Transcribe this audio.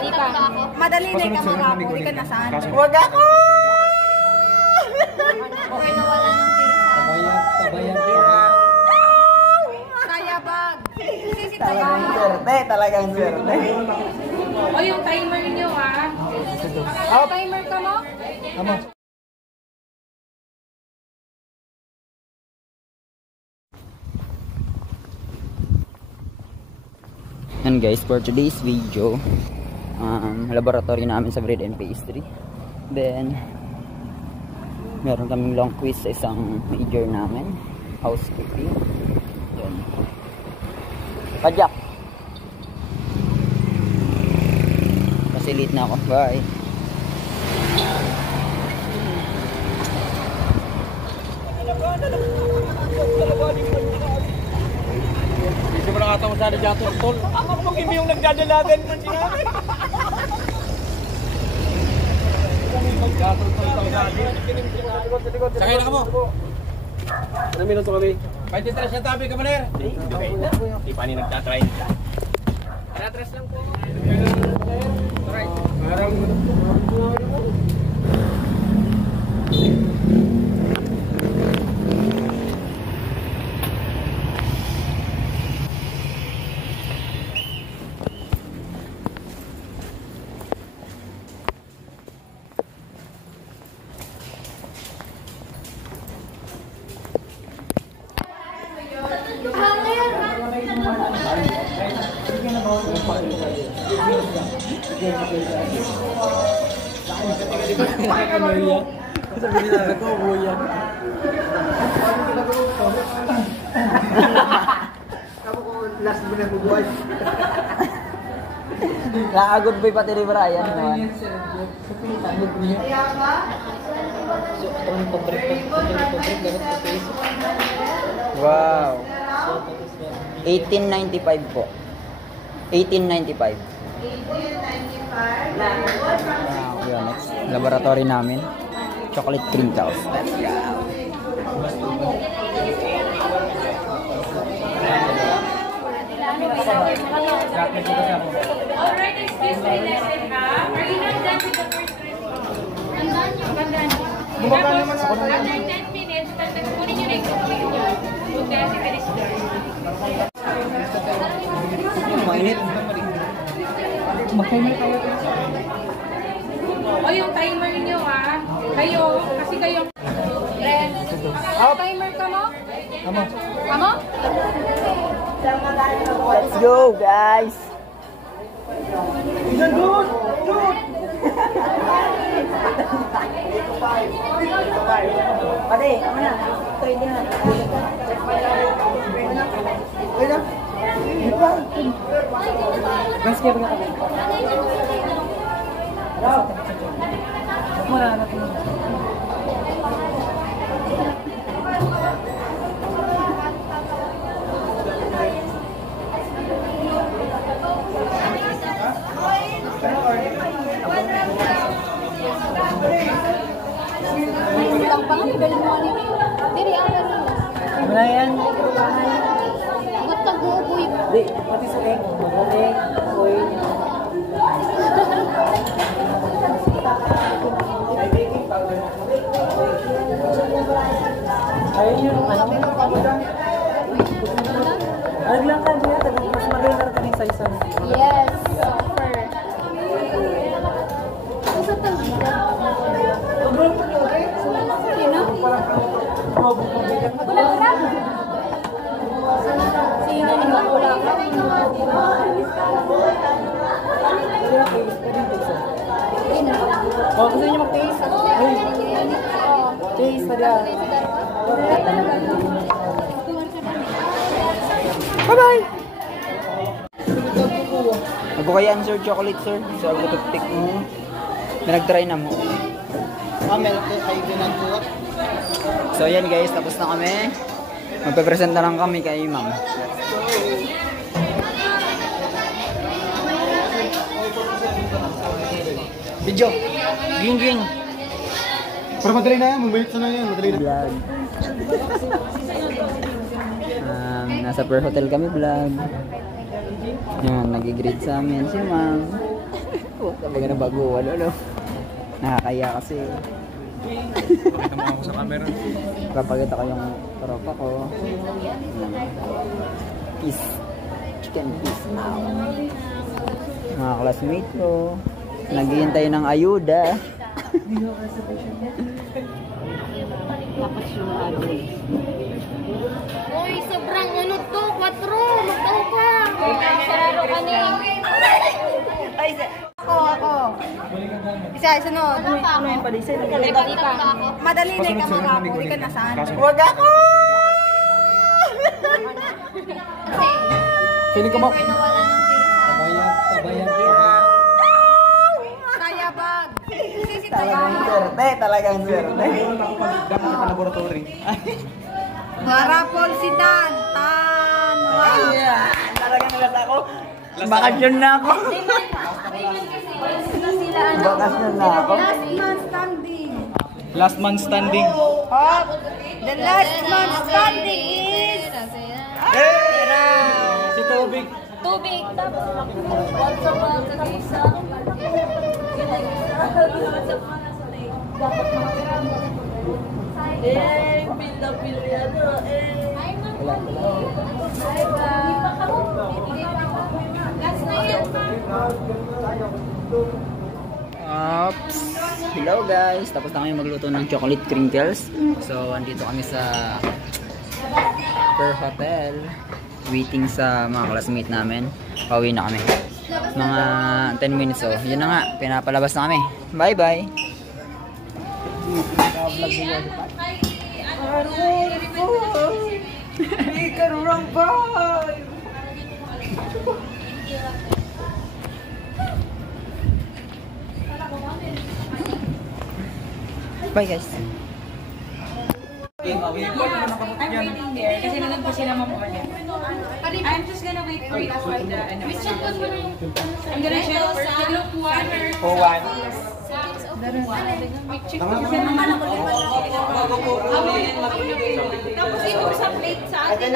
Hindi pa. Madali na yung kamangako. Hindi ka nasaan. Huwag ako! Okay, nawalan ng tira. Tabayan. Sayabag. Talagang swerte, talagang swerte. O yung timer niyo ha. Timer ka mo? Tama. And guys, for today's video, laboratory namin sa bread and pastry. Then, meron kaming long quiz sa isang major namin, housekeeping. Then, padyak! Kasi late na ako. Bye! Hindi mo nakatawa sa radiator, tol. Ako pag hindi yung nagdadalagan mo sinabi. Sakay na ka mo. Ilang minuto kami? 23 na tabi ka maner. Hindi pa ni nagtatry. Tatras lang po. Try. Parang last mo na bubuhay. Nakagod ba pati ni Brian naman? Wow. 1895 po. 1895. Wow, yun, next laboratory namin. Chocolate crinkles. Let's go. Alright, excuse me, lesson ha. Are you not done with the first recipe? I'm done yung gandaan. Tapos, after 10 minutes, kunin nyo na yung cooking nyo. Huwag na si finish done. Mainit. Mag-timer kayo. O yung timer nyo ha. Kayo, kasi kayo. Ren, timer ka mo? Tama. Kamo? Let's go, guys. Dude! Pade, ako na. Ito din na. Wala. Mas kaya ba kami? Mura na ito. Lang pa nga, bibili mo ano. Diri, ang ano. Ano na yan? Ba't nag-uuboy? Di, pati sa egg. Mag-egg, oil. Ayun yung ano? Naglang ka dyan. Mas maganda rin kami sa isang. Yes, super. Sa tangga. Sino? Magulang ka? Sino ni magulang ka? Oh, gusto niyo mag-taste? Taste pa dyan. Bye-bye! Ako kaya sir, chocolate sir. Sa butok-tik mo. Nag-try na mo. Meron kayo ginagawa. So yan guys, tapos na kami. Magpe-present na lang kami kay ma'am. Video. Ging-ging. Pero madali na yan, mabilis na yan, madali na. Vlog. Nasa Per Hotel kami vlog. Yan, nag-greet sa amin si ma'am. Talaga na baguhan, ano? Nakakaya kasi. Pakita mo ako sa camera. Papagita ko yung tropa ko. Peace. Chicken peace. Mga classmate ko. Naghihintay ng ayuda. Uy, sobrang ano to, 4. Magtao ka. Sararo ka ni. Ay, ako. Isa, sunod. Ano yung palisay? Madali na yung kamakapo. Hindi ka nasaan. Huwag ako! Sili ka mo. Sayabag. Talagang swerte. Talagang swerte. Laboratory. Marapol si Dan. Talagang nalas ako. Bakasyon na ako. Bakasyon na ako. Last man standing. Last man standing. Oh, the last man standing is... Si Tobig. Tubig. Tapos wag sa bag sa isa. Oops. Hello guys. Tapos na kami magluto ng chocolate crinkles. So, andito kami sa Per Hotel. Waiting sa mga classmate namin. Pauwi na kami. Mga 10 minutes. So, yun na nga. Pinapalabas na kami. Bye bye. Bye guys. I'm waiting there kasi nanood pa sila mamorder. I'm just gonna wait for you for the ano. I'm gonna check first the group 1 or 1. tapos ito sa plate sa atin.